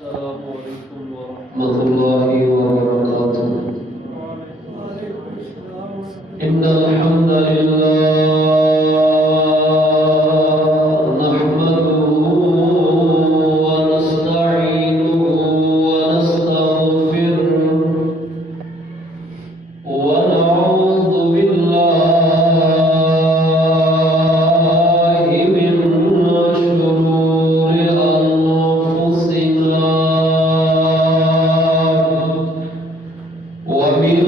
السلام عليكم ورحمة الله وبركاته. إن الحمد لله نحمده ونستعينه ونستغفره ونعوذ بالله من شرور أنفسنا ومن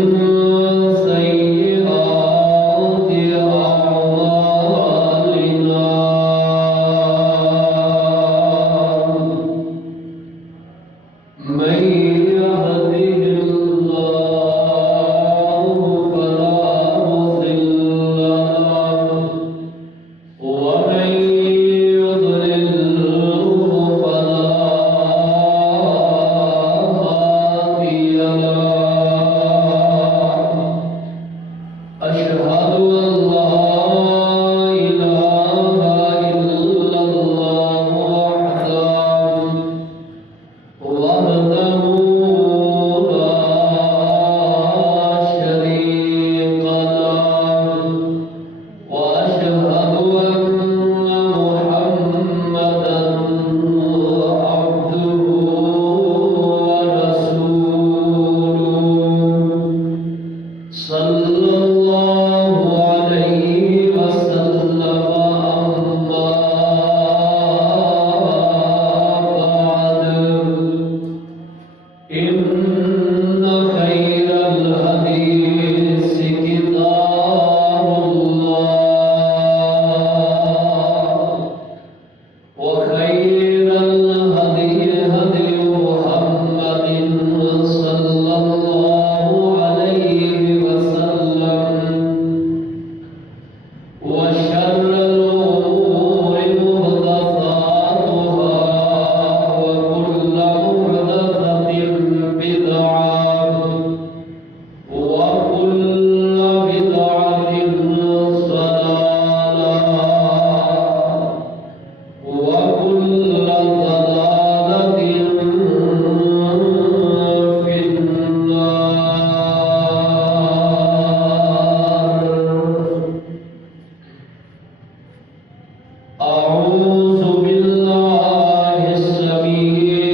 سيئات أعمالنا من يهده الله فلا مضل له ومن يضلله فلا هادي له. أشهد أن لا إله إلا الله وحده لا شريك له وأشهد أن محمدا عبده ورسوله صلى الله عليه وسلم. أما بعد إن خير الحديث كتاب الله وخير الهدي هدي محمد صلى الله عليه وسلم وشر الأمور محدثاتها وكل محدثة بدعة وكل بدعة ضلالة وكل ضلالة في النار. أعوذ بالله السميع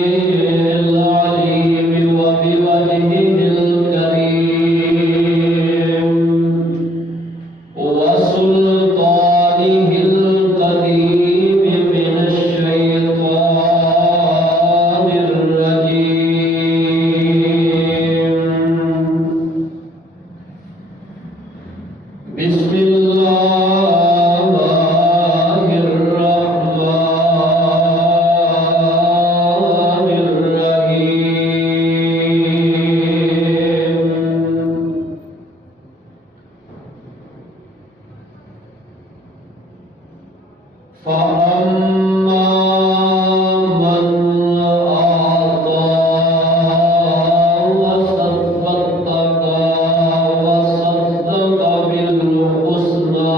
العليم وبوجهه الكريم وسلطانه القديم من الشيطان الرجيم. بسم الله الرحمن الرحيم. فأما من أعطى وصدق بالحسنى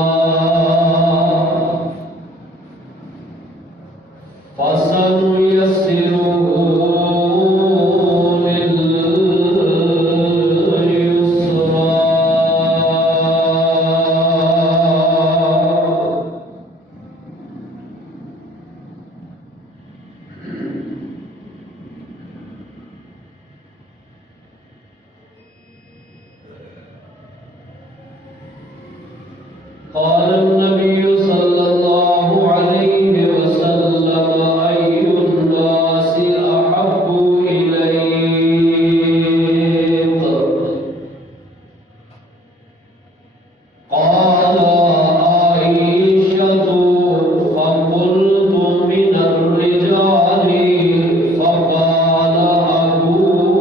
فسنيسره لليسرى. قال النبي صلى الله عليه وسلم: أي الناس أحب إليك؟ قال عائشة. فقلت من الرجال؟ فقال أبوها.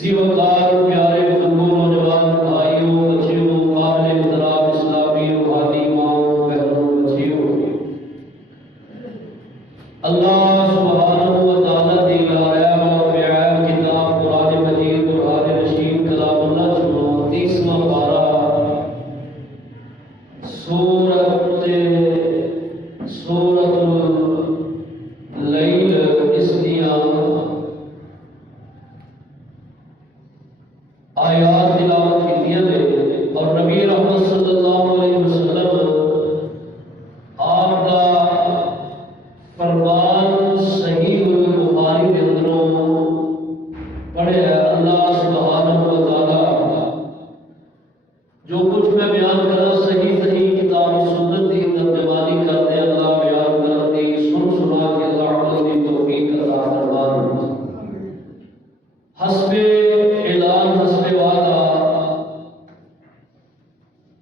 زیوکار پیارے بزرگوں نوجوان بھائیوں بچیوں قابل احترام اسلامی روحانی ماؤں بہنوں بچیوں، اللہ سبحانہ و تعالیٰ دی لائق اور بیعیب کتاب قرآن مجید قرآن رشید کلام اللہ سنو 30واں پارہ سورۃ اللیل اس دیاں آیات تلاوت کیتیاں نے اور نبی رحمت صلی اللہ علیہ وسلم آپ کا فرمان صحیح بخاری کے اندروں پڑھے ہے۔ اللہ سبحانہ و تعالیٰ جو کچھ میں بیان کرا صحیح کتاب و سنت کی ترجمانی کرتے ہیں، اللہ بیان کرتی سن سنا کے اللہ عمل کی توفیق عطا فرمان۔ حسب اعلان حسب وعدہ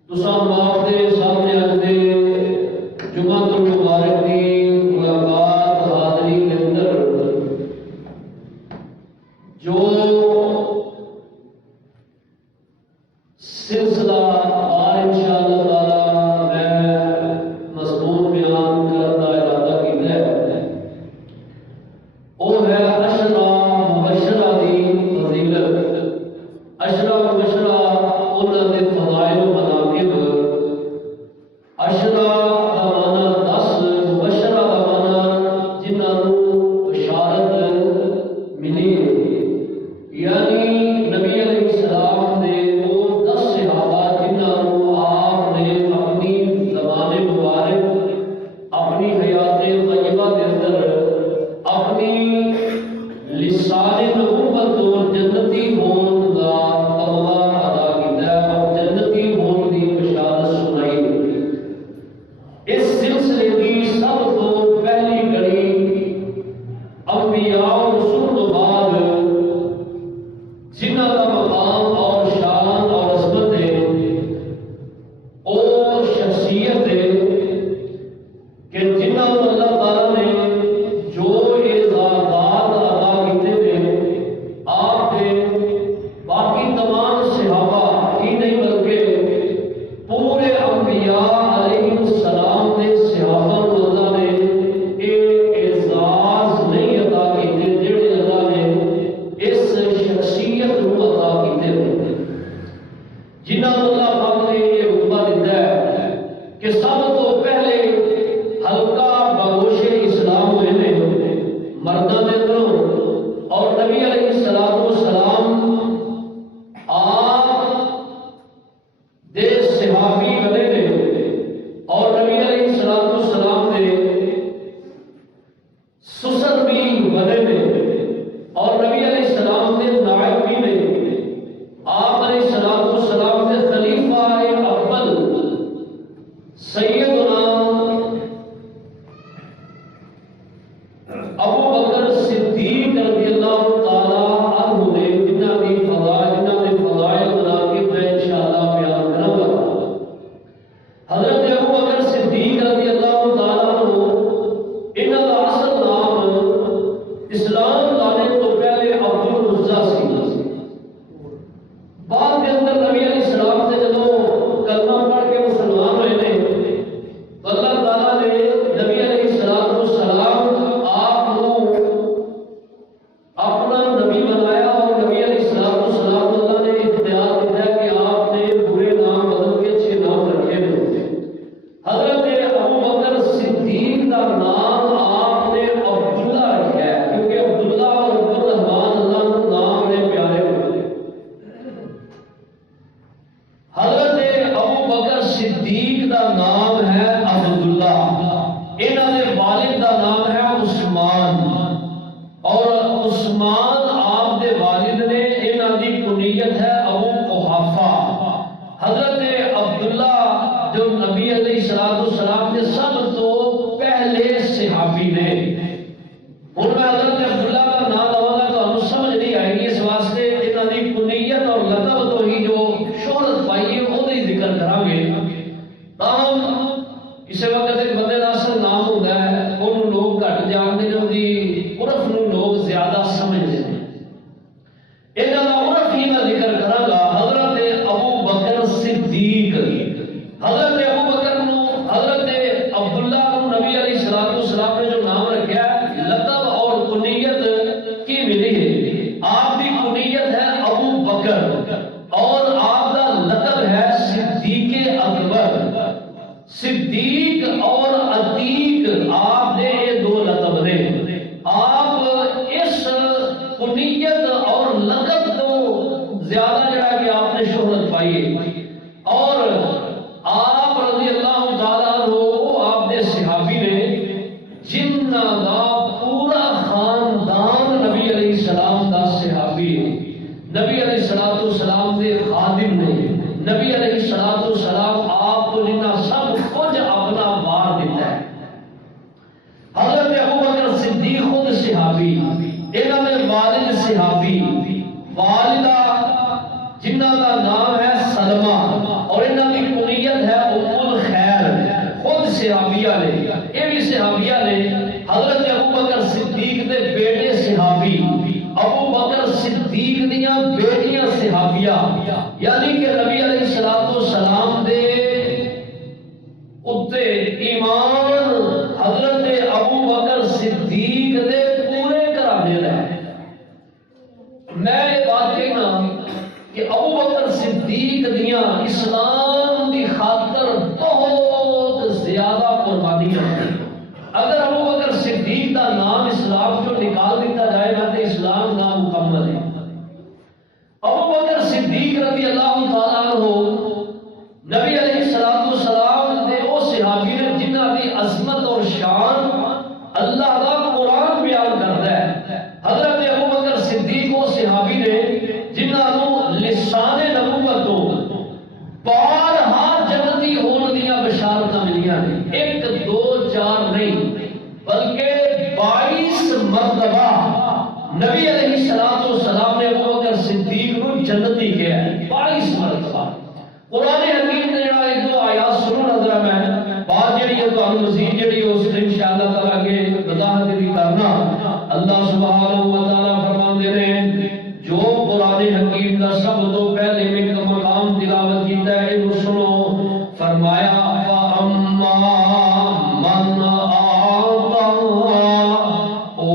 تساں باپ دے سامنے اندے جمعہ المبارک دی ملاقات حاضری کے اندر جو سلسلہ آج انشاءاللہ تعالی میں مضمون بیان کرنے کا ارادہ کیتا ہے، وہ ہے عشرہ مبشرہ دی فضیلت۔ عشرہ مبشرہ انہاں دے فضائل و مناقب۔ عشرہ کا معنی 10، مبشرہ کا معنی جنہاں نوں بشارت ملی، یعنی نبی علیہ السلام دے وہ 10 صحابہ جنہاں نوں آپ نے اپنی زبان مبارک، اپنی حیات طیبہ کے اندر اپنی لسان نبوت اور جنتی ہون کا تمغہ ادا کیتا ہے اور جنتی ہون کی بشارت سنائی۔ اس سلسلے کی سب تو پہلی کڑی انبیاء و رسول تو بعد جنہاں کا مقام اور شان اور عظمت ہے، وہ شخصیت ہے کہ جنہاں کو اللہ تعالیٰ نے جو اعزازات عطا کیتے ہیں، آپ نے باقی تمام صحابہ ہی نہیں بلکہ پورے انبیاء علیہ السلام نے صحابہ کو اللہ نے ایک اعزاز نہیں عطا کیتے جڑے اللہ نے اس شخصیت کو عطا کیتے ہیں، جنہاں کو اللہ پاک نے یہ رتبہ دیتا ہے کہ سب تو پہلے حلقہ بگوش اسلام ہوئے نے مردہ دے اندروں، اور نبی علیہ السلام آپ دے صحابی بنے نے اور نبی علیہ السلام دے سسر بھی بنے نے اور نبی علیہ السلام دے نائب بھی نے۔ آپ علیہ السلام دے خلیفہ اول سیدنا ابو بکر صدیق رضی اللہ تعالی عنہ نے جنہاں دی فضائل مناقب میں انشاءاللہ بیان کروں گا۔ حضرت ابو بکر صدیق رضی اللہ تعالی عنہ انہاں دا اصل نام اسلام لانے تو پہلے عبد العزیٰ سی۔ بعد کے اندر نبی علیہ السلام سے جدوں کلمہ پڑھ کے مسلمان ہوئے نے تو اللہ تعالیٰ نے نبی علیہ السلام آپ کو اپنا نبی بنایا اور نبی علیہ السلام اللہ نے اختیار دیا کہ آپ نے برے نام بدل کے اچھے نام رکھے ہیں۔ حضرت ابو بکر صدیق کا نام آپ نے عبداللہ رکھا ہے کیونکہ عبداللہ اور عبدالرحمان اللہ کے نام نے پیارے ہوئے۔ حضرت ابو بکر صدیق کا نام ہے عبداللہ، انہاں دے والد کا نام ہے عثمان، اور عثمان آپ دے والد نے انہاں دی کنیت ہے ابو قحافہ۔ حضرت عبداللہ جو نبی علیہ السلام کے سب تو پہلے صحابی نے۔ اور میں حضرت عبداللہ کا نام لوں گا تو ہم سمجھ نہیں آئے گی، اس واسطے انہاں دی کنیت اور لقب تو ہی جو شہرت پائی ہے وہ ذکر کریں گے۔ تاہم اس وقت ایک بندے کا اصل نام ہوتا ہے انہوں لوگ گھٹ جانتے جو دی عرف نو لوگ زیادہ سمجھتے ہیں۔ انہاں دا صدیق اور عتیق آپ نے یہ دو لقب نے. آپ اس کنیت اور لقب تو زیادہ جڑا کہ آپ نے شہرت پائی ہے. اور آپ رضی اللہ تعالیٰ عنہ آپ نے صحابی نے جنہ دا پورا خاندان نبی علیہ السلام دا صحابی ہے. نبی علیہ الصلوۃ والسلام دے خادم نے. نبی علیہ الصلوۃ والسلام آپ کو جنہ سب کچھ اپنا بار دیتا ہے. حضرت ابوبکر صدیق خود صحابی, انہوں نے والد صحابی, والدہ جنہ کا نام ہے سلمہ اور انہوں کی کنیت ہے ام الخیر, خود صحابیہ نے. یہ بھی صحابیہ نے. حضرت ابوبکر صدیق دے بیٹے صحابی, ابوبکر صدیق دیاں بیٹیاں صحابیہ, یعنی کہ نبی علیہ الصلوۃ والسلام دے اتے ایمان حضرت ابوبکر صدیق دے پورے گھرانے دا ہے. میں یہ بات کہنا کہ ابوبکر صدیق دیاں اسلام دی خاطر بہت زیادہ قربانیاں ہیں. اگر ابوبکر صدیق کا نام اسلام کو نکال دیتا جائے گا تو اسلام نام مکمل ہے. ابوبکر صدیق رضی اللہ تعالیٰ عنہ نبی علیہ الصلوۃ والسلام دے او صحابی نے جنہ دی عظمت اور شان اللہ دا قرآن بیان کرتا ہے. حضرت ابوبکر صدیق او صحابی نے جنہ نو لسان نبوت تو بارہا جنتی ہون دیاں بشارتاں ملیاں نے. ایک دو چار نہیں بلکہ 22 مرتبہ نبی علیہ الصلوۃ والسلام نے ابوبکر صدیق کو جنتی کہا ہے. 22 مرتبہ. قرآن حکیم نے جڑا ایک دو آیات سنو نظر میں بات جڑی ہے تو ہم مزید جڑی اس نے انشاءاللہ تعالیٰ کے وضاحت بھی کرنا. اللہ سبحانہ و تعالیٰ فرماندے نے جو قرآن حکیم کا سب تو پہلے میں مقام تلاوت کیتا ہے وہ سنو. فرمایا فَأَمَّا مَنْ آتَى, او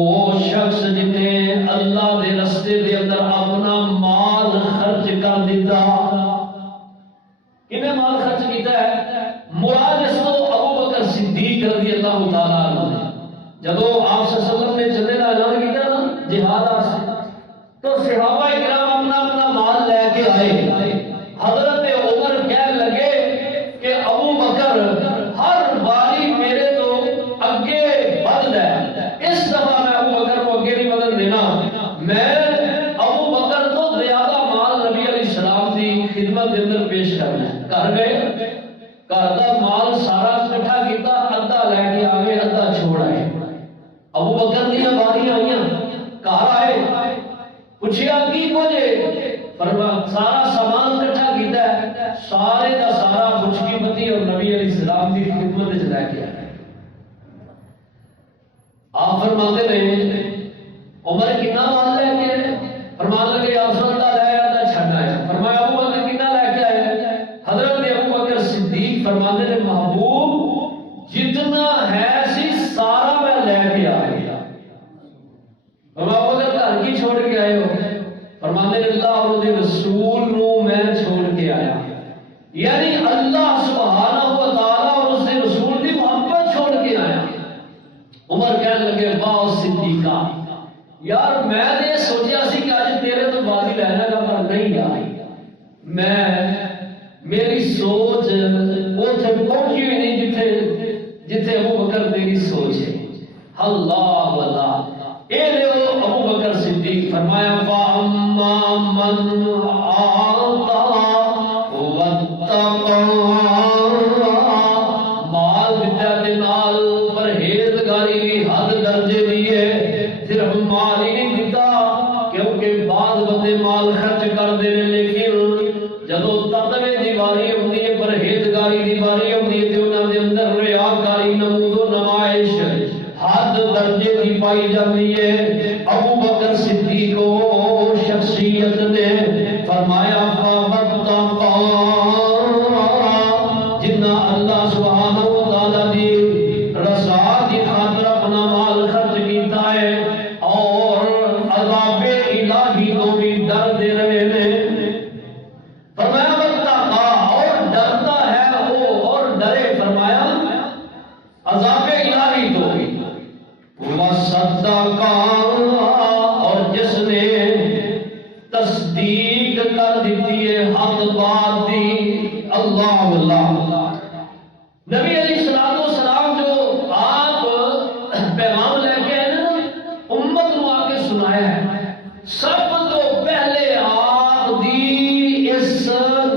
شخص جنے اللہ دے رستے دے اندر اپنا مال خرچ کر دیتا. انہیں مال خرچ کیتا ہے مراد اس کو ابوبکر صدیق رضی اللہ تعالیٰ عنہ. جب آپ صلی اللہ علیہ وسلم نے چلنے کا اعلان کیا نا جہاد سے تو صحابہ کرام اپنا اپنا مال لے کے آئے. حضرت عمر کہنے لگے کہ ابوبکر ہر باری میرے تو اگے بدل ہے, اس دفعہ میں ابوبکر کو اگے نہیں بدل دینا. میں ابوبکر تو زیادہ مال نبی علیہ السلام کی خدمت کے اندر پیش کرنا ہے. گھر گئے, گھر کا مال سارا اکٹھا کیتا, ادھا لے کے آگے ادھا چھوڑ آئے. ابوبکر دیا باریاں آئیاں, گھر آئے, پوچھیا کی کچھ, سارا سامان اکٹھا کیتا ہے, سارے کا سارا بچکی بتی اور نبی علیہ السلام کی خدمت لے کے آئے. آپ فرماتے رہے عمر کتنا مال لے کے آئے؟ فرمان لگے یا رسول اللہ لے آیا چھڑنا ہے. فرمایا ابوبکر کتنا لے کے آئے؟ حضرت ابوبکر صدیق فرماتے نے محبوب جتنا ہے سی سارا میں لے کے آ گیا. ابوبکر گھر کی چھوڑ کے آئے ہو؟ فرماتے نے اللہ اور دے رسول نو میں چھوڑ کے آیا. یعنی اللہ سبحانہ و تعالیٰ اور اس کے رسول کی محبت چھوڑ کے آیا. عمر کہنے لگے واہ صدیقہ, یار میں نے سوچیا سی کہ آج تیرے تو بازی لینا کا پر نہیں آئی. میری سوچ اتنے پہنچی ہوئی نہیں جتھے ابوبکر تیری سوچ ہے. اللہ اللہ اے لے ابوبکر صدیق فرمایا فَأَمَّا مَنْ آتَى وَاتَّقَى, مال دیتا دے نال پرہیزگاری بھی حد درجے دی ہے. صرف مال ہی نہیں دیتا کیونکہ بعض بندے مال خرچ کر دے لیکن جدو تقوی دی واری ہوندی ہے, پرہیزگاری دی واری ہوندی ہے تو انہاں دے اندر ریاکاری نمود و نمائش حد درجے کی پائی جاتی ہے. ابوبکر صدیق کو شخصیت نے فرمایا فَوَاتَّقَى, جنہ اللہ سبحانہ و تعالیٰ دی رضا کی خاطر اپنا مال خرچ کیتا ہے اور عذاب الہی کو بھی ڈر دے رہے ہیں. فرمایا وَاتَّقَى, اور ڈرتا ہے وہ اور ڈرے. فرمایا اور جس نے تصدیق کر دیتی ہے حق بات دی. اللہ اللہ. نبی علیہ السلام جو آپ پیغام لے کے آئے نا امت نو آ کے سنایا ہے. سب تو پہلے آپ دی اس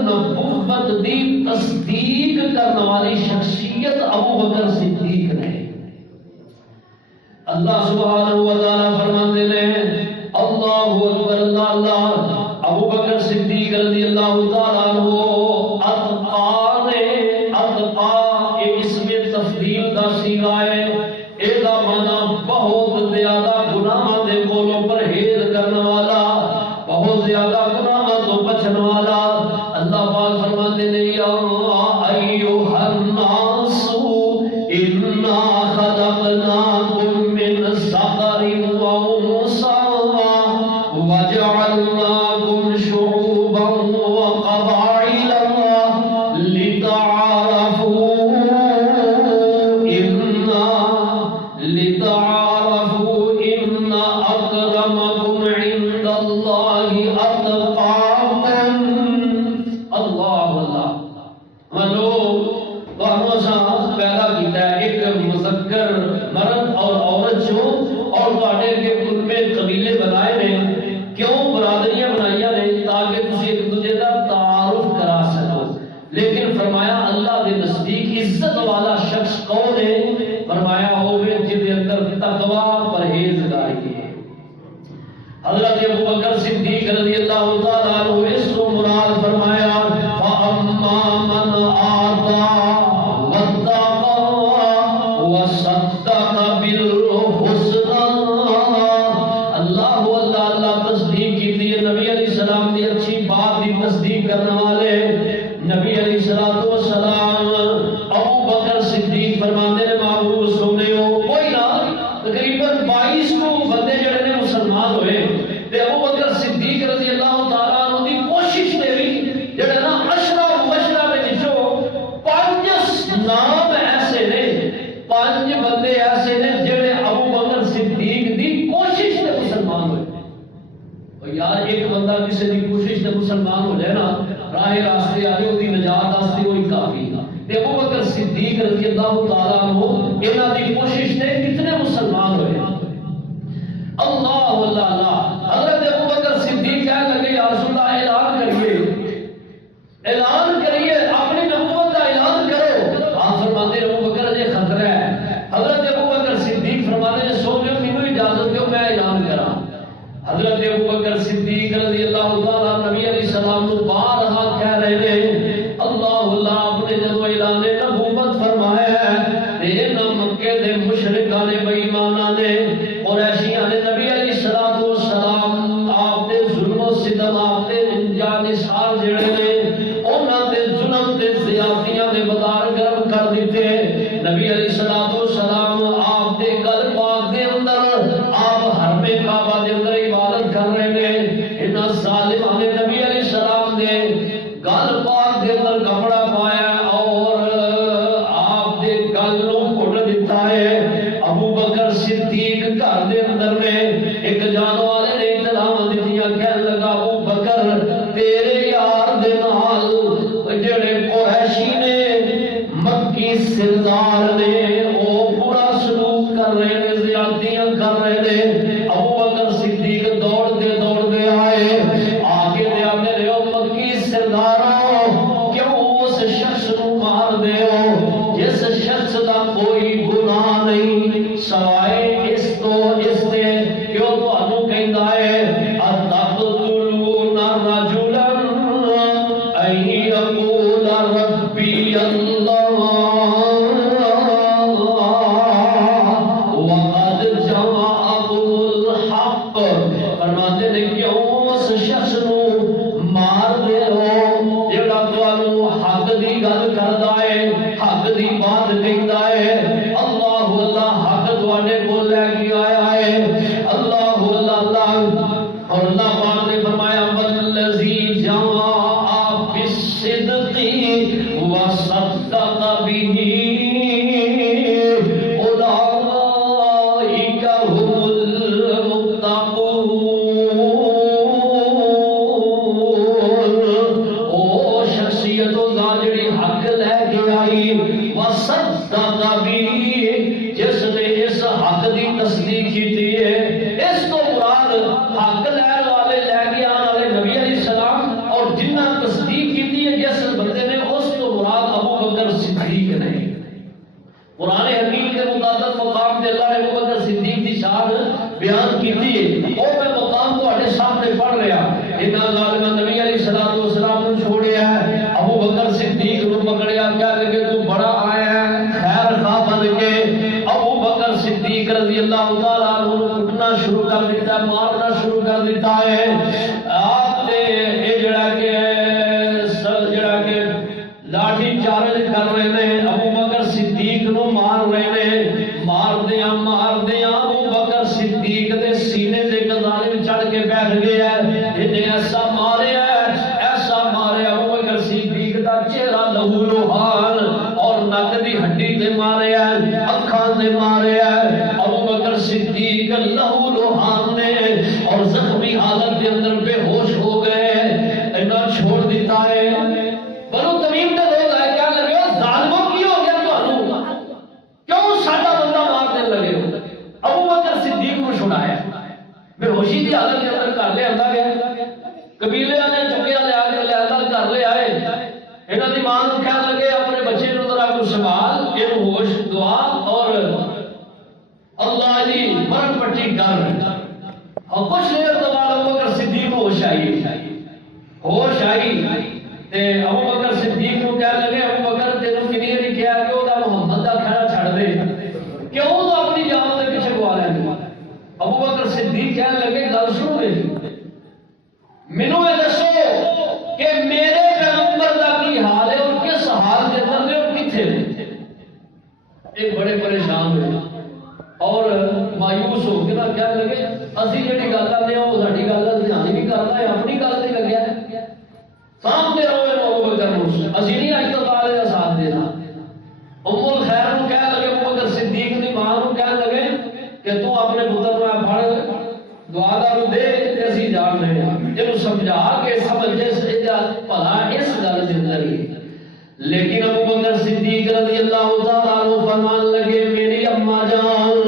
نبوت دی تصدیق کرنے والی شخصیت ابو بکر صدیق نے. اللہ سبحانہ و تعالی فرماتے ہیں اللہ اکبر اللہ اللہ. ابو بکر صدیق رضی اللہ تعالی عنہ اتقا اس میں تفضیل کا صیغہ ہے. ایدا مانا بہت زیادہ گناہاں دے کولوں پرہیز کرنے والا, بہت زیادہ گناہاں تو بچنے والا. اللہ پاک فرماتے ہیں یا ایھا الناس انا خلقناکم من ذکر و انثى وجعلناکم شعوبا وقبائل لتعارفوا ان اکرمکم عند اللہ اتقاکم. اللہ اللہ. پیدا کیتا ہے ایک مذکر مرد اور عورت جو اور تواڈے کے کل میں قبیلے بنائے نے. کیوں برادریاں بنائیاں نے؟ تاکہ تسی ایک دوسرے کا تعارف کرا سکو. لیکن فرمایا اللہ دے نزدیک عزت والا شخص کون ہے؟ فرمایا ہوے جس دے اندر تقوی پرہیزگاری ہے. حضرت ابو بکر صدیق رضی اللہ تعالی عنہ اس کو مراد فرمایا فاما من آتا واتقى وصدق بالحسنى. اللہ اللہ تصدیق کی تھی نبی علیہ السلام کی اچھی بات کی تصدیق کرنے والے نبی علیہ السلام ابو بکر صدیق فرماتے ہیں محبوب سونے ہو کوئی نہ تقریباً 22 کو بندے جڑے نے مسلمان ہوئے تے ابو بکر صدیق رضی اللہ تعالیٰ عنہ دی کوشش نے بھی جڑے نا عشرہ مبشرہ میں وچوں 5 نام ایسے نے 5 بندے ایسے نے جڑے ابو بکر صدیق دی کوشش سے مسلمان ہوئے. اور یار ایک بندہ کسی دی کوشش سے مسلمان ہو جائے نا راہ راستے آ جائے دی نجات واسطے وہی کافی ہے. ابو بکر صدیق رضی اللہ تعالیٰ عنہ انہاں دی کوشش سے کتنے مسلمان ہوئے. اللہ اللہ اللہ. حضرت ابو بکر صدیق کہنے لگے یا رسول اللہ اعلان کریے اپنی نبوت کا اعلان کرو. آپ فرماتے ہیں ابو بکر یہ خطرہ ہے. حضرت ابو بکر صدیق فرماتے ہیں سوچو مجھے اجازت دو میں اعلان کراں. حضرت ابو بکر صدیق رضی اللہ تعالیٰ نبی علیہ السلام کو بارہا کہہ رہے ہیں اللہ اللہ. آپ نے جب اعلان نبوت فرمایا ہے مکے دے مشرکان نے بے ایماناں نے قریشیاں نے نبی علیہ السلام آپ دے ظلم و ستم آپ دے جانثار جڑے نے انہاں دے ظلم تے زیادتیاں دے بازار گرم کر دیتے. نبی علیہ السلام آپ دے گل پاک دے اندر آپ حرم کعبہ دے اندر عبادت کر رہے نے. انہاں ظالماں نے نبی علیہ السلام دے گل پاک دے اندر کپڑا پایا اور آپ دے گل نو کٹ دیتا ہے. ابو بکر صدیق گھر دے اندر نے ایک جان والے نے اطلاع دتیاں کہنے لگا ابو بکر تیرے یار دے نال جڑے قریشی نے مکی سردار نے او برا سلوک کر رہے نے زیادتیاں کر رہے نے. ابو بکر صدیق دوڑ دے آئے آگے دے آتے رہے ہو مکی سرداروں کیوں اس شخص نو مار دے ہو جس شخص دا کوئی گناہ نہیں سوائے اس دے کیوں تو انو کہندا ہے اتقتلون رجلا ان یقول ربی اللہ وقد جمعکم الحق. فرماتے ہیں کیوں اس شخص نو مار دے ہو جڑا تانوں حق دی گل کردا ہے حق دی بات کہندا ہے. اللہ اللہ حق تواڈے سعادت مقام تے اللہ نے ابو بکر صدیق دی شان بیان کیتی ہے، او میں مقام تواڈے سامنے پڑھ رہا۔ انہاں ظالماں نبی علیہ الصلوۃ والسلام نوں چھوڑیا ہے، ابو بکر صدیق نوں پکڑیا، کہہ لگے تو بڑا آیا ہے خیر خواہ بن کے۔ ابو بکر صدیق رضی اللہ تعالیٰ عنہ نوں کٹنا شروع کر دیتا ہے، مارنا شروع کر دیتا ہے۔ آپ تے اے جڑا کہ لاٹھی چارج کر رہے ہیں، ابو بکر صدیق نو مار رہے ہیں، ماردیاں ابو بکر صدیق دے سینے دے گدانے میں چڑھ کے بیٹھ گیا ہے۔ انہیں ایسا ماریا ابو بکر صدیق دا چہرہ لہو لوہان اور نک دی ہڈی تے ماریا، اکھاں تے ماریا۔ ابو بکر صدیق لہو لوہان نے اور زخمی حالت کے اندر بے ہوش ہو گئے، انہاں چھوڑ دیتا ہے۔ بنو تمیم نے لوگ آئے، کیا لگے ہو ظالموں کی ہو گیا تو کیوں ساڈا بندہ مارنے لگے ہو؟ ابو بکر صدیق کو چھڑایا، بے ہوشی کی حالت کے اندر گھر لے آندا گیا، قبیلے نے چکیا لے آ کے لے آندا گھر لے آئے۔ انہاں دی ماں نوں کہنے لگے اپنے بچے نوں ذرا کو سنبھال، یہ ہوش دعا اور اللہ دی مرن پٹی کر۔ اور کچھ دیر تو بعد ابو بکر صدیق کو ہوش آئی تے ابو بکر صدیق کو کہنے لگے ابو بکر تینوں کنی نہیں کیا کہ وہ محمد دا کھڑا چھڑ دے، کیوں تو اپنی جان دے پیچھے گوا رہے؟ ابو بکر صدیق کہنے لگے گل سنو گے، مینوں یہ دسو کہ میرے پیغمبر دا کی حال ہے اور کس حال کے اندر نے اور کتنے نے؟ ایک بڑے پریشان ہوئے اور مایوس ہو کے نہ کہنے لگے اسی جہی گل کرتے ہیں وہ ساری گل کا دھیان ہی نہیں کرتا، ہے اپنی گل سے لگیا ہے۔ سامنے رہو ابو بکر نوں، اسی نہیں اج تو تعالی کا ساتھ دینا۔ ام الخیر نوں کہنے لگے ابو بکر صدیق دی ماں نوں کہنے لگے کہ تو اپنے پتر نوں پھڑ دعا دارو دے تے اسی جان رہے ہیں، یہ سمجھا کے سمجھ جس بھلا اس گل کے اندر ہی۔ لیکن ابو بکر صدیق رضی اللہ تعالیٰ عنہ فرمان لگے میری اما جان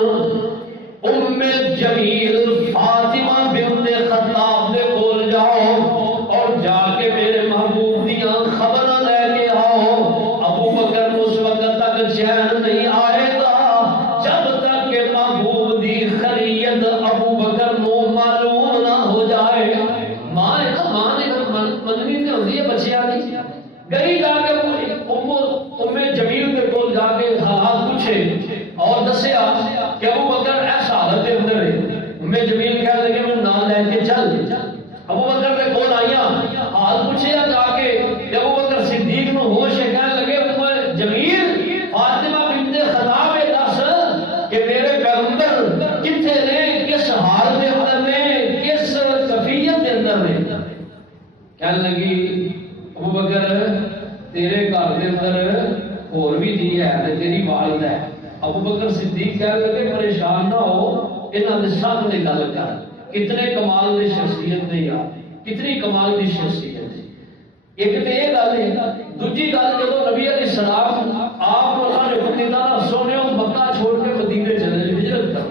ام جمیل فاطمہ بنت خطاب دے کول جاؤ اور جا کے میرے محبوب دیاں خبراں لے کے آؤ۔ ابو بکر اس وقت تک چین نہیں آئے گا جب تک کہ محبوب دی خریت ابو بکر نو معلوم نہ ہو جائے۔ ماں نے مننی تے ہوندی ہے بچیاں دی، گئی جا کے ام جمیل کے کول جا کے حالات پوچھے اور دسیا کہ ابو بکر ایسا حالت کے اندر ہے۔ ام جمیل کہنے لگے میں نال لے کے چل۔ ابو بکر کے کول آئیاں، حال پوچھیا جا کے کہ ابو بکر صدیق نو ہوش ہے، کہنے لگے ام جمیل فاطمہ بنت خطاب دس کہ میرے پیغمبر کتنے نے، کس حال کے اندر نے، کس کیفیت کے اندر نے؟ کہنے لگی ابو بکر تیرے گھر کے اندر اور بھی جی ہے تے تیری والد ہے۔ ابو بکر صدیق کہنے لگے پریشان نہ ہو، انہاں دے سامنے گل کر، کتنے کمال دی شخصیت نے یار، کتنی کمال دی شخصیت ہے۔ ایک تے یہ گل ہے، دوسری گل جب نبی علیہ السلام آپ کو اللہ نے حکم دیتا سونےو مکہ چھوڑ کے مدینے چلے ہجرت کر،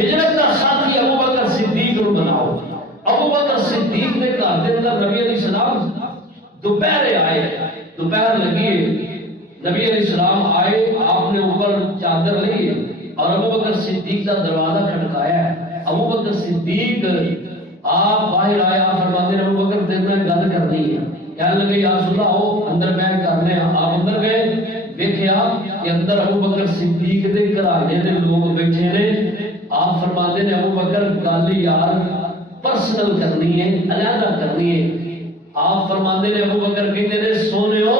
ہجرت کا ساتھی ابو بکر صدیق کو بناؤ۔ ابو بکر صدیق نے گھر کے اندر نبی علیہ السلام دوپہر آئے، دوپہر لگی، نبی علیہ السلام آئے، آپ نے اوپر چادر لی اور ابو بکر صدیق کا دروازہ کھٹکایا ہے۔ ابو بکر صدیق آپ باہر آئے، آپ فرماتے ہیں ابو بکر دل میں گل کرنی ہے، کہنے لگے یا رسول اللہ آؤ اندر بیٹھ کرنے ہیں۔ آپ اندر گئے، دیکھیا کہ اندر ابو بکر صدیق دے گھرانے دے لوگ بیٹھے نے۔ آپ فرماتے ہیں ابو بکر گل یار پرسنل کرنی ہے، علیحدہ کرنی ہے۔ آپ فرماندے نے ابو بکر کہتے نے سونےو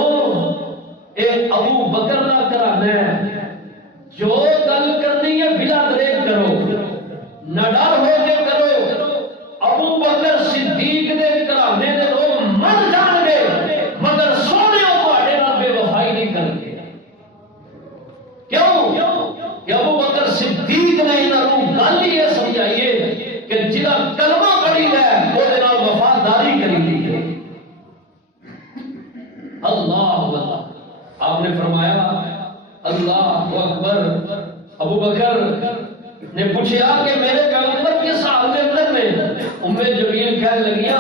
اے ابو بکر دا گھرانا ہے، جو گل کرنی ہے بلا دریغ کرو، نہ ڈر ہو کے کرو۔ ابو بکر صدیق دے گھرانے دے لوگ مر جان گے مگر سونےو تہاڈے نال بے وفائی نہیں کرن گے۔ کیوں کہ ابو بکر صدیق نے انہاں نوں گل یہ سمجھائی ہے کہ جہاں کلمہ پڑھی ہے وہ دے نال وفاداری کری دی ہے۔ اللہ آپ نے فرمایا اللہ اکبر۔ ابو بکر نے پوچھا کہ میرے پیغمبر کس حال کے اندر نے؟ ام جمیل کہنے لگیاں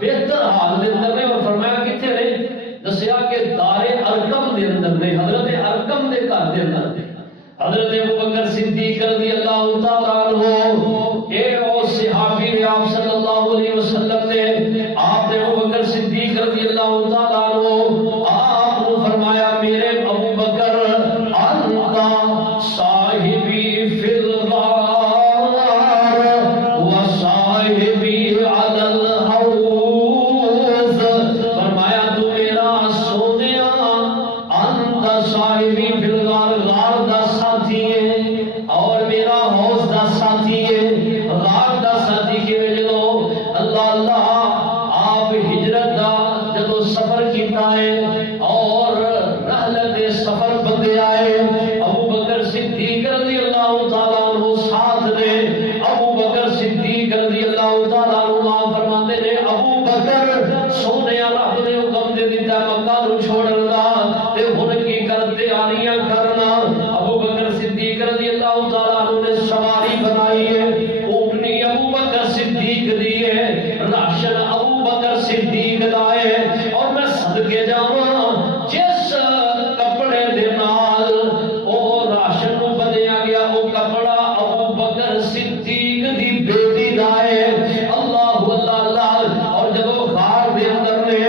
بہتر حال کے اندر نے، اور فرمایا کتنے نے؟ دسیا کہ دار ارقم کے اندر نے، حضرت ارقم کے گھر کے اندر نے۔ حضرت ابوبکر صدیق رضی اللہ تعالیٰ عنہ اے او صحابی نے آپ صلی اللہ علیہ وسلم نے آپ نے ابوبکر صدیق رضی اللہ تعالیٰ عنہ آپ نے فرمایا میرے ابوبکر انت صاحبی فی الغار و صاحبی علی الحوض، فرمایا تو میرا سونیا انت صاحبی فی الغار، غار دا ساتھی ہے اور میرا حوض دا ساتھی ہے۔ غار دا ساتھی کے وجہ اللہ اللہ آپ ہجرت دا جدو سفر کیتا ہے اور رحلت سفر بندے آئے، ابوبکر صدیق رضی اللہ تعالیٰ عنہ ساتھ دے۔ ابوبکر صدیق رضی اللہ تعالیٰ عنہ آپ فرماتے ہیں ابوبکر سونے رب نے حکم دے دیتا مکہ نو چھوڑن دا تے ہن کی کر تیاریاں کرنا۔ ابوبکر صدیق رضی اللہ تعالیٰ عنہ نے سواری بنائی ہے، اونٹنی ابوبکر صدیق دی ہے، راشن ابوبکر صدیق دا ہے، اور میں صدقے جاواں جس کپڑے دے نال او راشن نو بدیا گیا او کپڑا ابوبکر صدیق دی بیٹی دا ہے۔ اللہ اللہ اللہ، اور جب وہ غار دے اندر نے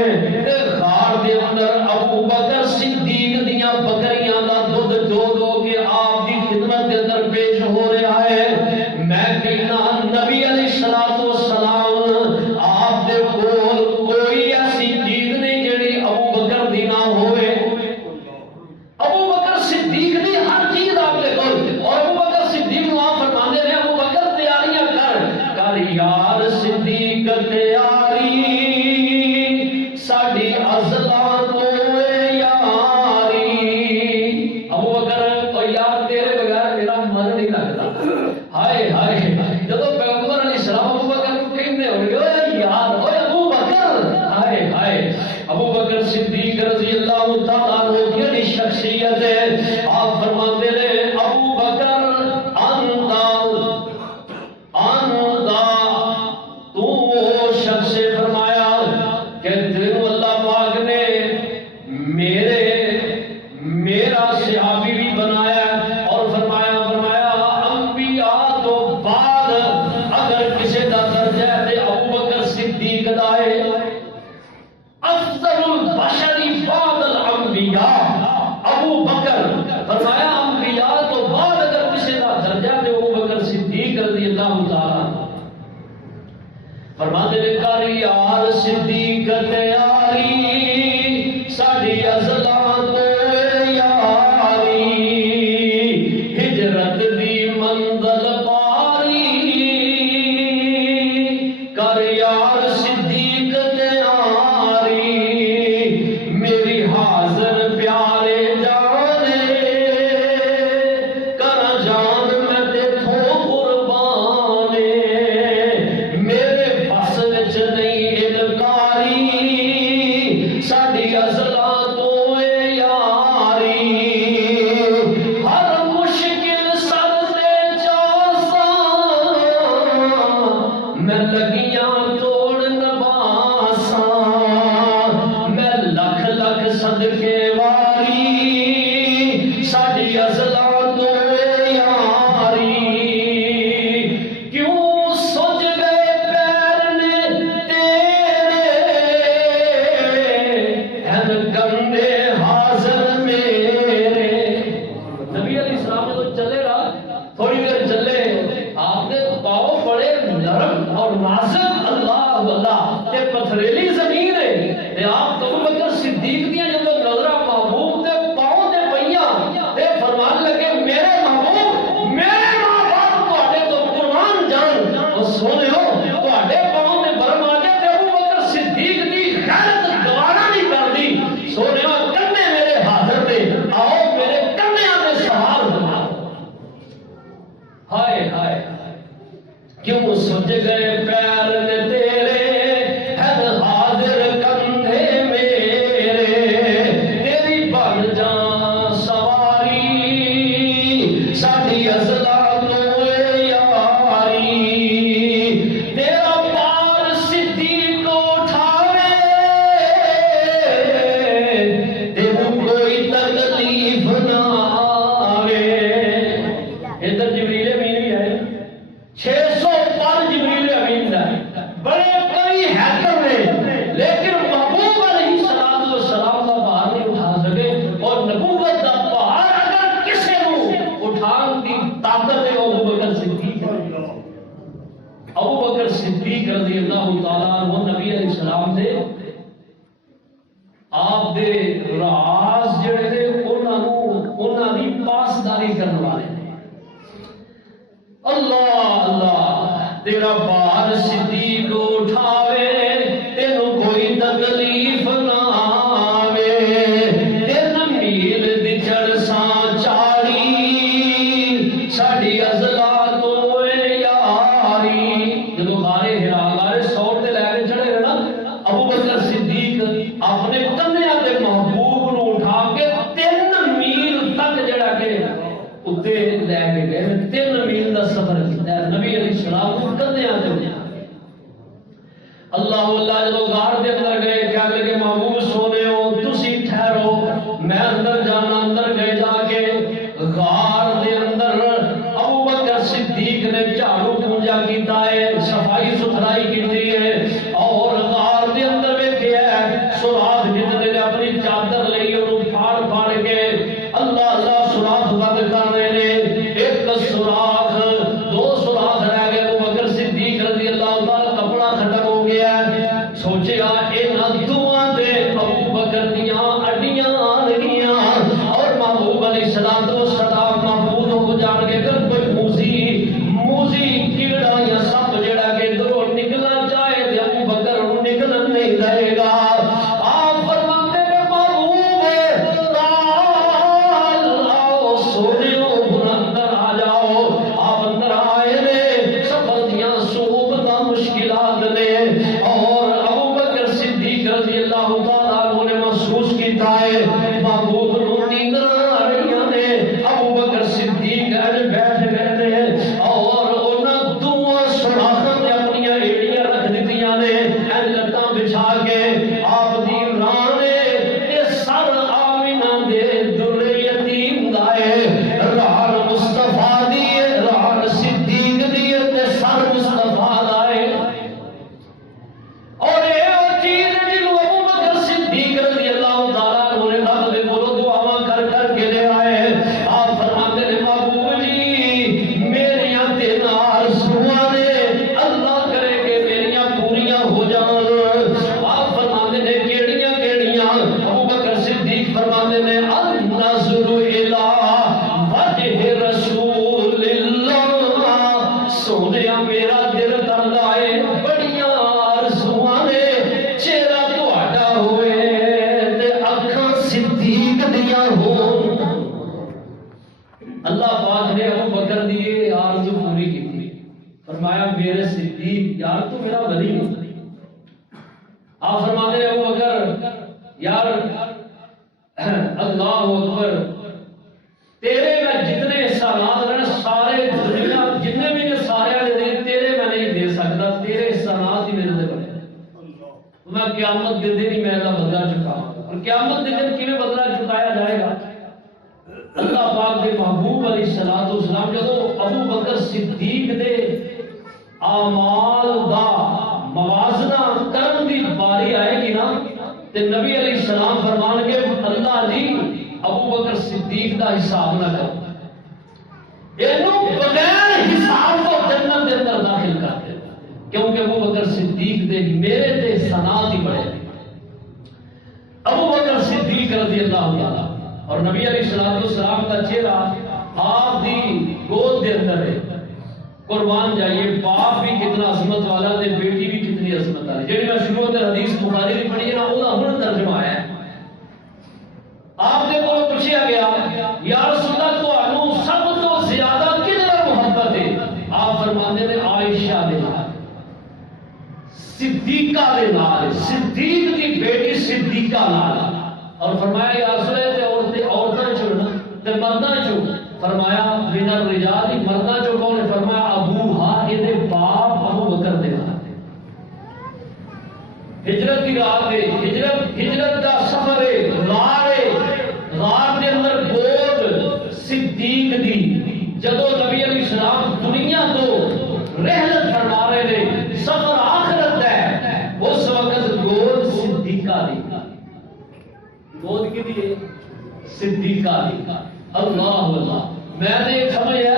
تے غار دے اندر ابوبکر صدیق دیاں بکریاں دا دودھ دو دو کے آپ دی خدمت دے اندر پیش ہو رہا ہے۔ میں کہنا نبی علیہ الصلوۃ والسلام آپ دے کول کوئی ایسی چیز نہیں جڑی ابوبکر دی نہ ہوئے۔ ابوبکر صدیق دی ہر چیز آپ دے کول، اور ابوبکر صدیق نو آپ فرماندے نے ابوبکر تیاریاں کر یار صدیق تیاری ساڈی ازلاں تو یاری۔ ابوبکر او یار تیرے بغیر میرا من نہیں لگتا۔ ہائے ہائے، جب پیغمبر علیہ السلام ابوبکر کو کہندے ہو گے یار اوے ابوبکر، ہائے ہائے، ابوبکر صدیق رضی اللہ تعالیٰ عنہ کی شخصیت ہے۔ آپ فرماتے ہیں ابوبکر انت تو وہ شخص سے فرمایا کہ تینوں اللہ پاک نے میرا صحابی بھی بنایا اور فرمایا انبیاء تو بعد اگر کسی دا درجہ ہے تے ابوبکر صدیق دا ہے، افضل البشر بعد الانبیاء ابوبکر، فرمایا انبیاء تو بعد اگر کسی دا درجہ ہے تے ابوبکر صدیق رضی اللہ تعالیٰ فرماتے نے کر یار صدیق تیاری ساڈی ازلاں تو یاری، ہجرت دی منزل پاری کر یار صدیق تیاری، میری حاضر پیارے جانے کر جان میں تیتھوں قربانے، میرے بس وچ نہیں انکاری ساڈی ازلاں تو یاری، ہر مشکل سر تے چاساں میں لگیاں توڑ نباساں، میں لکھ لکھ صدقے واری ساڈی ازلاں تو یاری، کیوں سج گئے پیر نے تیرے ہن کندے حاضر میرے۔ نبی علیہ السلام جو چلے رہا تھوڑی دیر چلے، آپ نے پاؤں بڑے نرم اور نازک، اللہ اللہ تے پتھریلی زمین ہے تے آپ ابوبکر صدیق دیاں جب نظرہ محبوب تے پاؤں تے پئیاں تے فرمان لگے میرے محبوب میرے ماں باپ تواڈے تو قربان جان، او سونےو تواڈے پاؤں تے برم آ جائے تے ابوبکر صدیق دی غیرت گوارا نہیں کردی، سونےو کنے میرے حاضر نے، آؤ میرے کنیاں تے سوار بنا۔ ہائے ہائے، کیوں سج گئے پیر نے تیرے ہن حاضر کندھے میرے، تیری بن جان سواری ساڈی ازلاں تو یاری، تیرا پار صدیق اٹھاوے تینوں کوئی تکلیف نہ آوے، اللہ تعالیٰ عنہ نبی علیہ السلام دے آپ دے راز جڑے تھے انہاں دی پاسداری کرنے والے نے. اللہ اللہ تیرا بار صدیق اٹھاوے تینوں کوئی تکلیف نہ آوے. 3 میل دی چڑساں چاڑی ساڈی ازلا تو یاری. جدو غارے ہرا غارے سور تے لے کے چڑھے گئے نا ابو بکر صدیق اپنے کندھیاں تے محبوب نو اٹھا کے 3 میل تک جڑا کہ اتنے لے کے گئے. 3 میل کا سفر کیا نبی علیہ السلام کو کندھیاں تے. اللہ اللہ جدو غار دے اندر گئے کہنے لگے محبوب سونے ہو تسی ٹھہرو میں اندر جانا. اندر گئے جا کے غار دے اندر ابو بکر صدیق نے جھاڑو پونجا کیتا ہے صفائی ستھرائی کیتی ہے اور غار دے اندر ویکھیا ہے سوراخ جتنے نے اپنی چادر لئی انہوں پھاڑ پھاڑ کے اللہ اللہ سوراخ بند کر رہے نے. 1 سوراخ 2 سوراخ رہ گئے. ابو بکر صدیق رضی اللہ تعالی کپڑا ختم ہو گیا ہے. سوچیا انہاں دعاں دے ابو بکر دیاں اڈیاں آن گیاں اور محبوب علیہ السلام تو صدا محفوظ ہو جان گے. اگر کوئی موزی کیڑا یا سپ جڑا کہ ادھروں نکلنا چاہے تے ابو بکر نوں نکلن نہیں دے گا. آپ فرماتے ہیں محبوب تعال آؤ سونیو اندر آ جاؤ. آپ اندر آئے نے سفر دیاں صعوبتاں مشکلات نے اور ابو بکر صدیق رضی اللہ تعالیٰ عنہ نے محسوس کیتا ہے محبوب نوں نیند آ رہی نے. ابو بکر صدیق بیٹھ گئے نے اور انہاں دعا سراخاں تے اپنی ایڑیاں رکھ دتیاں نے لتاں بچھا کے. آپ دی راہ نے اے سر آمینہ دے در یتیم دائے راہ مصطفیٰ دیے راہ صدیق دیے تے سر مصطفیٰ دائے. اور اے وہ چیز جنہوں ابو بکر صدیق رضی اللہ تعالیٰ عنہ نے رب دے بولو دعاواں کر کر کے لے آئے. آپ فرماتے ہیں محبوب جی میریاں تے آرزوئاں نے اللہ کرے کہ میریاں پوریاں ہو جان. آپ فرماتے ہیں کیڑیاں کیڑیاں. ابو بکر صدیق فرماتے ہیں النظر الی وجہ رسول اللہ. سونیا میرا دل کردا ہے بڑیاں آرزوئاں نے چہرہ تہاڈا ہوئے تے اکھاں صدیق دیاں ہون. اللہ پاک نے ابو بکر دی یہ آرزو پوری کی تھی. فرمایا میرے صدیق یار تو میرا ولی ہے. آپ فرماتے ہیں ابو بکر یار اللہ اکبر تیرے میں جتنے احسانات ہیں سارے دنیا جتنے بھی نے سارے دے تیرے میں نہیں دے سکتا. تیرے احسانات ہی میرے دے بڑے. میں قیامت کے دن ہی میں کا بدلہ چکاؤں اور قیامت کے دن کیویں بدلہ چکایا جائے گا. اللہ پاک دے محبوب علیہ الصلوۃ والسلام جدو ابو بکر صدیق دے اعمال دا موازنہ کرن دی باری آئے گی نا تے نبی علیہ السلام فرمان کے اللہ جی ابو بکر صدیق دا حساب نہ کرو. اینو بغیر حساب تو جنت دے اندر داخل کر دے کیونکہ ابو بکر صدیق دے میرے تے ثنا دی بڑے. ابو بکر صدیق رضی اللہ تعالی اور نبی علیہ السلام کا چہرہ آپ دی گود دے اندر ہے. قربان جائیے باپ بھی کتنا عظمت والا تے بیٹی بھی کتنی عظمت والی. جڑی میں شروع میں حدیث بخاری دی پڑھی ہے نا وہ ہن ترجمہ ہے. آپ نے کو پوچھا گیا یا رسول اللہ تانوں سب تو زیادہ کدے نال محبت ہے. آپ فرماتے ہیں عائشہ دے نال صدیقہ دے نال صدیق دی بیٹی صدیقہ نال. اور فرمایا یا رسول اللہ عورتاں چھوڑنا تے مرداں چھوڑ. فرمایا من الرجال مرداں جو کون ہے. فرمایا ابوہا اے دے باپ ابو بکر دے نال. ہجرت کی رات ہے ہجرت دا سفر ہے غار دے اندر گود صدیق دی. جدو نبی علیہ السلام دنیا تو رحلت فرما رہے نے سفر آخرت ہے اس وقت گود صدیقہ دی. گود کی دی صدیقہ دی. اللہ اللہ میں نے ایک سمجھا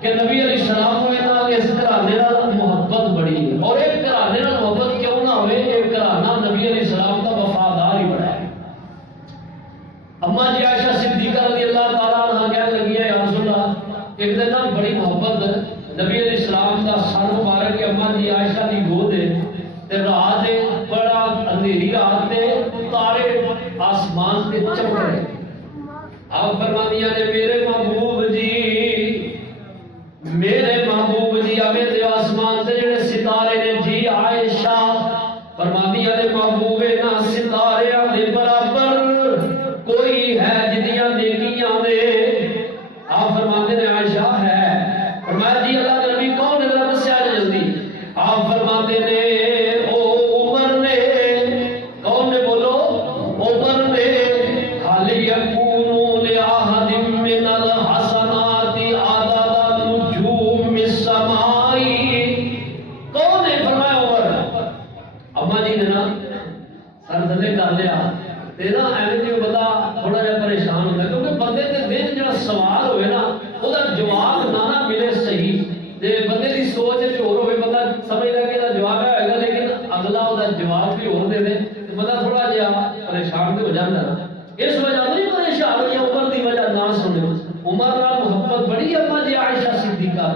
کہ نبی علیہ السلام کو اس گھرانے نال محبت بڑی ہے اور ایک گھرانے نال محبت ایک دن بڑی محبت نبی علیہ السلام کا سر مبارک اما جی عائشہ کی گود ہے تے رات بڑا اندھیری رات تے تارے آسمان پہ چمک رہے. آپ فرمانیاں نے میرے محبوب جی ابے تے آسمان سے جڑے ستارے نے جی عائشہ فرمانیاں نے محبوب نہ ستارے دے برابر کوئی ہے جدیاں نیکیاں دے. آپ فرماتے نے عائشہ ہے. فرمایا جی اللہ کے نبی کون ہے ذرا دسیا جلدی. آپ فرماتے نے او عمر نے. کون نے بولو؟ عمر نے. حال یکون لأحد من الحسنات عدد نجوم السماء. کون ہے؟ فرمایا عمر. اما جی نے نا سر تھلے کر لیا تیرا ایویں جو بندہ تھوڑا جہا پریشان ہوتا ہے کیونکہ بندے کے دل جڑا سوال ہوئے نا وہ جواب نہ ملے صحیح تے بندے کی سوچ چور ہوئے بندہ سمجھ لے کہ جواب ہے گا لیکن اگلا وہ جواب بھی اور دے دے تو بندہ تھوڑا جہا پریشان بھی ہو جاتا ہے. اس وجہ نہیں پریشان ہوئی عمر کی وجہ نہ سنے. عمر کا محبت بڑی اما جی عائشہ صدیقہ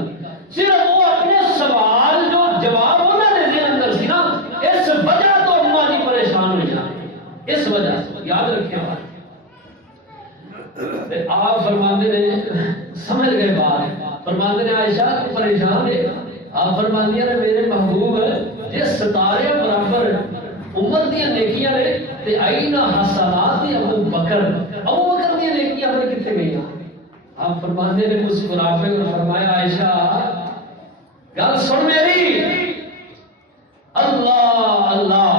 صرف وہ اپنے سوال جو جواب انہوں نے ذہن اندر سی نا اس وجہ تو اما جی پریشان ہو جاتے. اس وجہ سے یاد رکھیں بات. آپ فرماتے نے سمجھ گئے بات. فرماتے نے عائشہ پریشان ہے. آپ فرماتی ہیں میرے محبوب جس ستارے برابر عمر دیا نیکیاں نے تے آئینہ حسنات ابو بکر. ابو بکر دیا نیکیاں نے کتنے گئی. آپ فرماتے نے مسکرا کے اور فرمایا عائشہ گل سن میری. اللہ اللہ.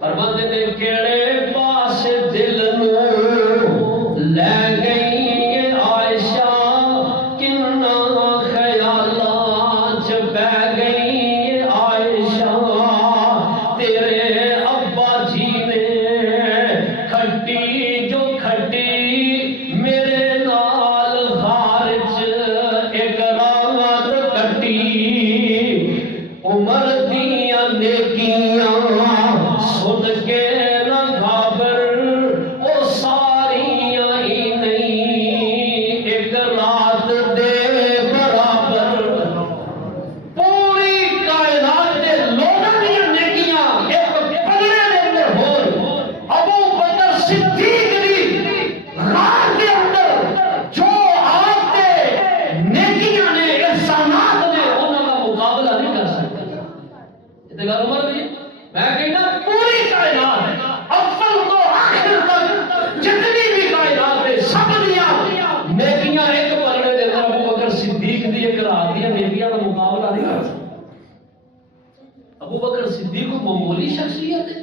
فرماتے نے کیڑے پاس دل نو لے گئی عائشہ کننا خیالات بہ گئی عائشہ. تیرے ابا جی نے کھٹی جو کھٹی میرے نال خارج ایک رات کٹی. عمر دیاں نیکیاں سن کے نہ گھابر او ساریاں ہی نہیں ایک رات دے برابر. پوری کائنات دے لوگاں دی نیکیاں ایک پلڑے دے اندر ہون. ابو بکر صدیق دی رات دے اندر جو آپ دے نیکیاں نے احسانات نے انہاں دا مقابلہ نہیں کر سکتا. یہ گل عمر دی میں کہنا پوری کائنات اول تو آخر تک جتنی بھی کائنات ہے سب دیا نیکیاں ایک پلڑے دے اندر ابو بکر صدیق دی ایک رات دی نیکیاں کا مقابلہ نہیں کر سکتا. ابو بکر صدیق کو معمولی شخصیت ہے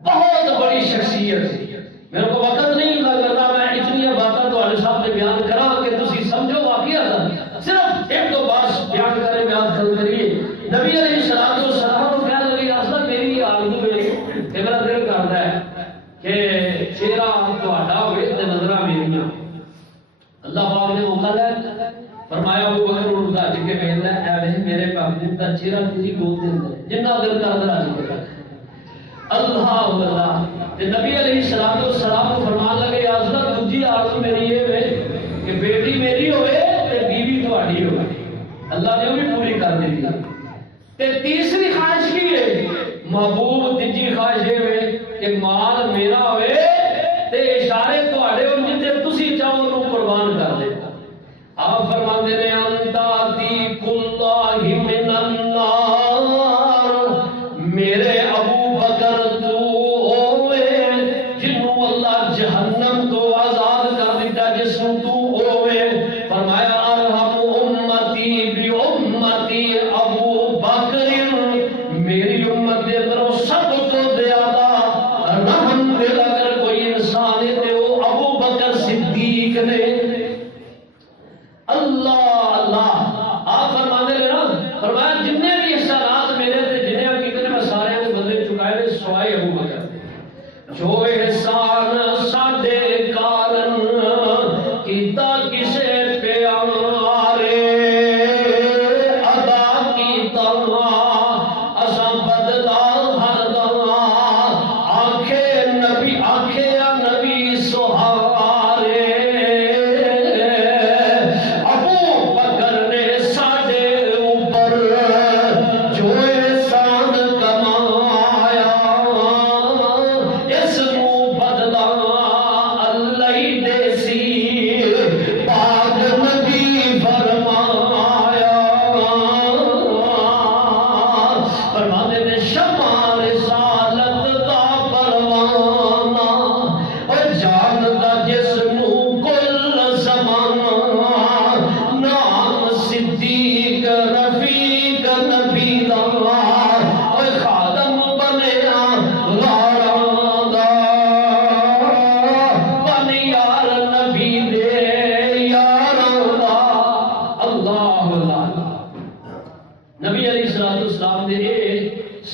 بہت بڑی شخصیت ہے. میرے کو وقت نہیں لگتا میں اتنی باتیں تمہارے سامنے بیان کرا کہ تسی سمجھو واقعہ تھا. صرف ایک دو بات بیان کریں بیان کر کریے. نبی علیہ السلام کو کہنے لگی اصل میری آرزو ہے کہ میرا دل کرتا ہے کہ چہرہ تہاڈا ہوئے تے نظراں میریاں. اللہ پاک نے موقع دیا فرمایا ابو بکر اٹھ بھج کے کہندا ہے اے میرے پاک دا چہرہ تیری گود دے اندر ہے جنہ دل کردا راضی کر. اللہ اللہ. تے نبی علیہ السلام کو فرمان لگے اصل دوسری آرزو میری یہ ہے کہ بیٹی میری ہوئے تے بیوی تہاڈی ہوئے. اللہ نے وہ بھی پوری کر دی. تے تیسری خواہش کی ہے محبوب. تیجی خواہش ہے کہ مال میرا ہوئے تے اشارے تہاڈے ہون جتے تسی چاہو انہوں قربان کر دے. آپ فرماتے نے انتا عتیق اللہ من النار. میرے ابو بکر تو ہوئے جنہوں اللہ جہنم تو آزاد کر دیتا جسوں تو ہوئے. فرمایا ارحم امتی بی امتی ابو بکر. میری امت دے اندر سب تو زیادہ رحم دل اگر کوئی انسان ہے تو وہ ابو بکر صدیق نے. اللہ اللہ. آپ فرمانے لے نا فرمایا جننے بھی احسانات میرے تھے جنہیں حقیقت میں سارے نے بدلے چکائے نے سوائے ابو بکر. جو احسان ساڈے کارن کیتا کسے پیارے ادا کیتا اساں بدلا ہر دوا. آنکھے نبی سہارے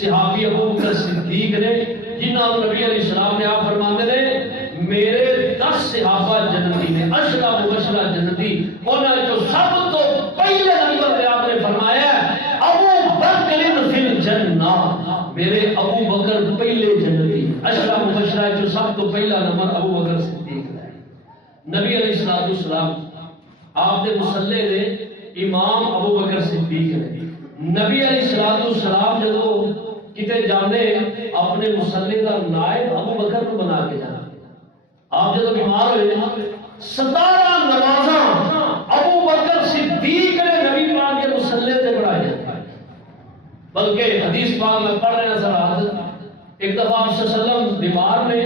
صحابی ابو بکر صدیق نے جنہاں نبی علیہ السلام نے آپ فرماتے نے میرے 10 صحابہ جنتی نے، عشرہ مبشرہ جنتی، انہاں جو سب تو پہلے نمبر پہ آپ نے فرمایا ابو بکر فی الجنہ، میرے ابو بکر پہلے جنتی، عشرہ مبشرہ جو سب تو پہلا نمبر ابو بکر صدیق ہے۔ نبی علیہ السلام آپ دے مصلے دے امام ابو بکر صدیق نے۔ نبی علیہ السلام جدو کتے جانے اپنے مصلے کا نائب ابو بکر کو بنا کے جانا۔ آپ جدو بیمار ہوئے 17 نمازاں ابو بکر صدیق نے نبی پاک کے مصلے تے پڑھائی جاتی، بلکہ حدیث پاک میں پڑھ رہے ہیں سر، ایک دفعہ آپ صلی اللہ علیہ وسلم بیمار نے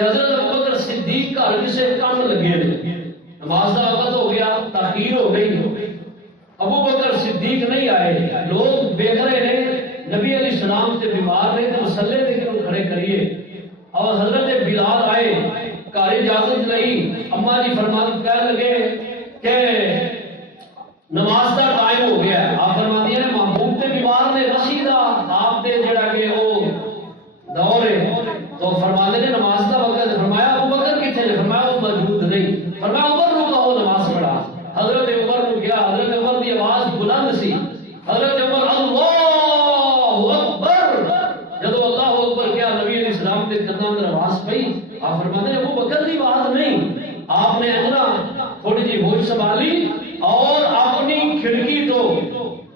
حضرت ابو بکر صدیق کا کسے کام لگے نے، نماز کا وقت ہو گیا، تاخیر ہو گئی، ابو بکر صدیق نہیں آئے، لوگ دیکھ رہے ہیں نبی علیہ السلام سے بیمار نے تو مسلے دے کے کھڑے کریے، اور حضرت بلال آئے، کار اجازت نہیں، اما جی فرمان کہنے لگے کہ نماز کا ٹائم ہو گیا ہے، آپ فرماتی ہیں محبوب کے بیمار نے رسیدہ آپ دے جڑا کہ وہ دور ہے، تو فرماتے نے نماز کا وقت، فرمایا ابو بکر کتنے نے، فرمایا وہ موجود نہیں، فرمایا عمر رو کہو نماز پڑھا، حضرت عمر کو کیا، حضرت عمر کی آواز بلند سی، حضرت عمر اللہ اکبر، جب اللہ اکبر کیا نبی علیہ السلام نے کرنا اندر آواز پئی، آپ فرماتے ہیں ابو بکر کی آواز نہیں، آپ نے اندر تھوڑی جی ہوش سنبھالی اور اپنی کھڑکی تو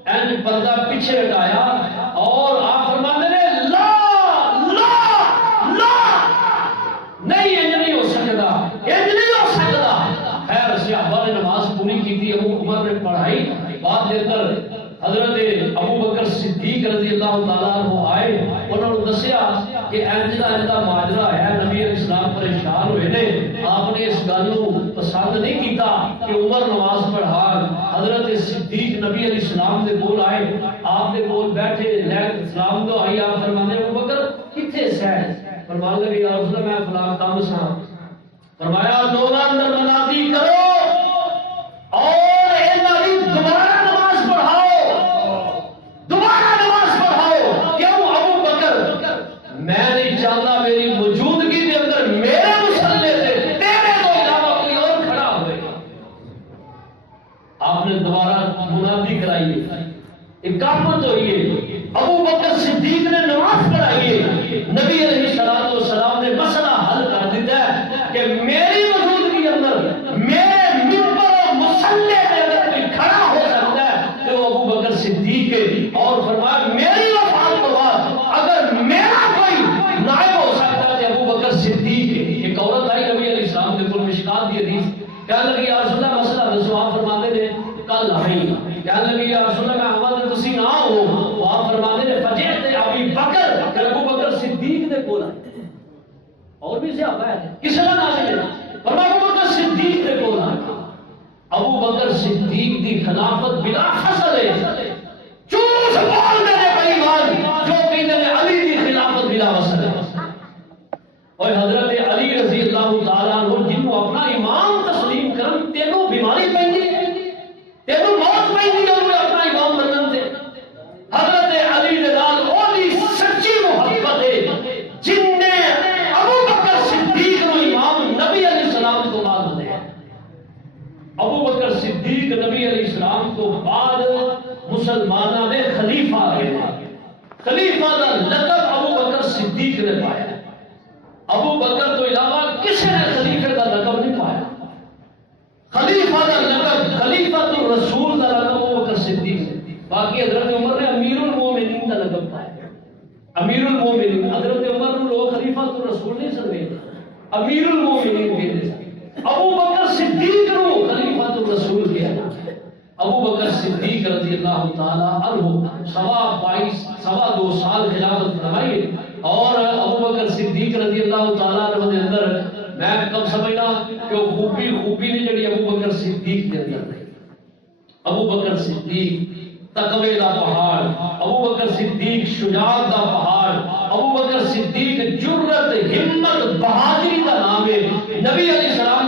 این پردہ پیچھے ہٹایا اور آپ فرماتے ہیں لا لا لا، نہیں انج نہیں ہو سکتا، انج نہیں ہو سکتا۔ خیر صحابہ نے نماز پوری کی تھی، ابو عمر نے پڑھائی، بعد دے کر حضرت ابو بکر صدیق رضی اللہ تعالیٰ عنہ آئے، انہوں نے دسیا کہ ایجا ماجرا ہے، نبی علیہ السلام پریشان ہوئے نے، آپ نے اس گل کو پسند نہیں کیتا کہ عمر نماز پڑھا، حضرت صدیق نبی علیہ السلام دے کول آئے، آپ دے کول بیٹھے، لیکن سلام تو آئی، آپ فرمانے ابو بکر کتھے سہ، فرمان لگے یا رسول اللہ میں فلاں کام سا، فرمایا دوبارہ اندر منادی کرو اور انہی دوبارہ نماز پڑھاؤ، دوبارہ نماز پڑھاؤ، کیوں ابو بکر میں نہیں چاہتا میری موجودگی کے اندر میرے مسلے سے تیرے تو علاوہ کوئی اور کھڑا ہوئے۔ آپ نے دوبارہ منادی کرائی، اقامت ہوئی ہے، ابو بکر صدیق نے نماز پڑھائی ہے، نبی علیہ السلام نے مسئلہ حل کر دیتا ہے کہ میری موجودگی اندر میرے ممبر و مسلے میں اگر کوئی کھڑا ہو سکتا ہے تو وہ ابو بکر صدیق ہے، اور فرمایا میری وفات کے بعد اگر میرا کوئی نائب ہو سکتا ہے تو ابو بکر صدیق ہے۔ ایک عورت آئی نبی علیہ السلام کے کل مشکات دی حدیث، کہنے لگی یا رسول اللہ مسئلہ دسو، آپ فرماتے تھے کل آئی، کہنے لگی یا رسول اللہ میں آمد تسی نہ ہو، وہ آپ فرماتے تھے فجعت ابی بکر، کہ ابو بکر صدیق نے کول آئے، اور بھی صحابہ ہیں کسی نے نازل ہے، فرمایا ابو بکر صدیق نے کول آئے، ابو بکر صدیق دی خلافت بلا فصل ہے، چوس بول دے بےایمان جو کہتے ہیں علی دی خلافت بلا فصل ہے، اور حضرت علی رضی اللہ تعالیٰ عنہ جنہوں اپنا امام تسلیم کرن، تینوں بیماری پہنگی تینوں موت پہنگی انہوں اپنا امام بنن دے، حضرت علی نال اولی سچی محبت ہے جن نے ابو بکر صدیق کو امام نبی علیہ السلام کو بعد بنایا۔ ابو بکر صدیق نبی علیہ السلام کو بعد مسلمانوں نے خلیفہ کہا، خلیفہ کا لقب ابو بکر صدیق نے پایا، ابو بکر تو علاوہ کسی نے خلیفہ کا لقب نہیں پایا، خلیفہ کا لقب خلیفۃ الرسول کا لقب ابو بکر صدیق نے، باقی حضرت عمر نے امیر المومنین کا لقب پایا، امیر المومنین، حضرت عمر نے لوگ خلیفۃ الرسول نہیں سمجھے، امیر المومنین کہتے ہیں، ابو بکر صدیق کو خلیفۃ الرسول کہا، ابو بکر صدیق رضی اللہ تعالیٰ عنہ 22 سال خلافت فرمائی، اور ابو بکر صدیق رضی اللہ تعالیٰ عنہ کے اندر میں کب سمجھنا کہ خوبی نہیں جڑی ابو بکر صدیق کے اندر نہیں، ابو بکر صدیق تقوی دا پہاڑ، ابو بکر صدیق شجاعت دا پہاڑ، ابو بکر صدیق جرت ہمت بہادری کا نام ہے، نبی علیہ السلام